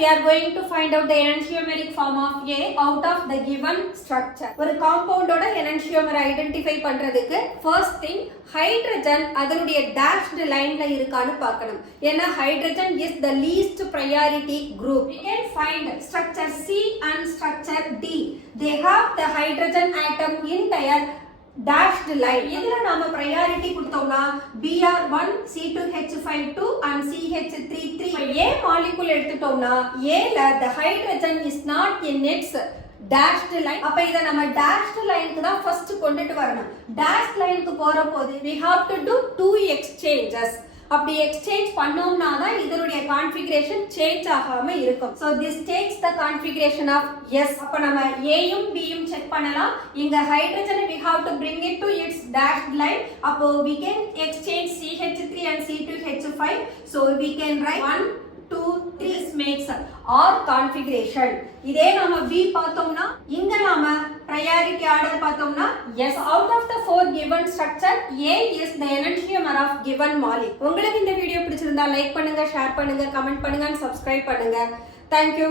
we are going to find out the enantiomeric form of A out of the given structure. ஒரு காம்பவுண்டோட enantiomer identify பண்றதுக்கு first thing hydrogen அதனுடைய dashed lineல இருக்கான்னு பார்க்கணும். ஏன்னா hydrogen is the least priority group. We can find structure C and structure D. They have the hydrogen atom in their dashed line. இதுல நாம priority கொடுத்தோம்னா Br1 C2H52 and CH33. A molecule எடுத்துட்டோம்னா A ல the hydrogen is not in its dashed line. அப்ப இத நம்ம dashed லைனுக்கு தான் first கொண்டுட்டு வரணும். dashed லைனுக்கு போறபோது we have to do two exchanges. அப்படி எக்ஸ்சேஞ்ச் பண்ணோம்னா தான் இதனுடைய கான்ஃபிகரேஷன் சேஞ்ச் ஆகாம இருக்கும். So this takes the configuration of S. அப்ப நம்ம A யும் B யும் செக் பண்ணலாம். இங்க ஹைட்ரஜனை we have to bring it to its dashed line. அப்போ we can exchange CH3 and C2H5. So we can write 1 2 3 makes R configuration. இதே நாம B பார்த்தோம்னா இங்க நாம priority order பார்த்தோம்னா yes, out of the four given structure A is the enantiomer of given molecule. உங்களுக்கு இந்த video பிடிச்சிருந்தா like பண்ணுங்க, ஷேர் பண்ணுங்க, கமெண்ட் பண்ணுங்க and subscribe பண்ணுங்க. Thank you.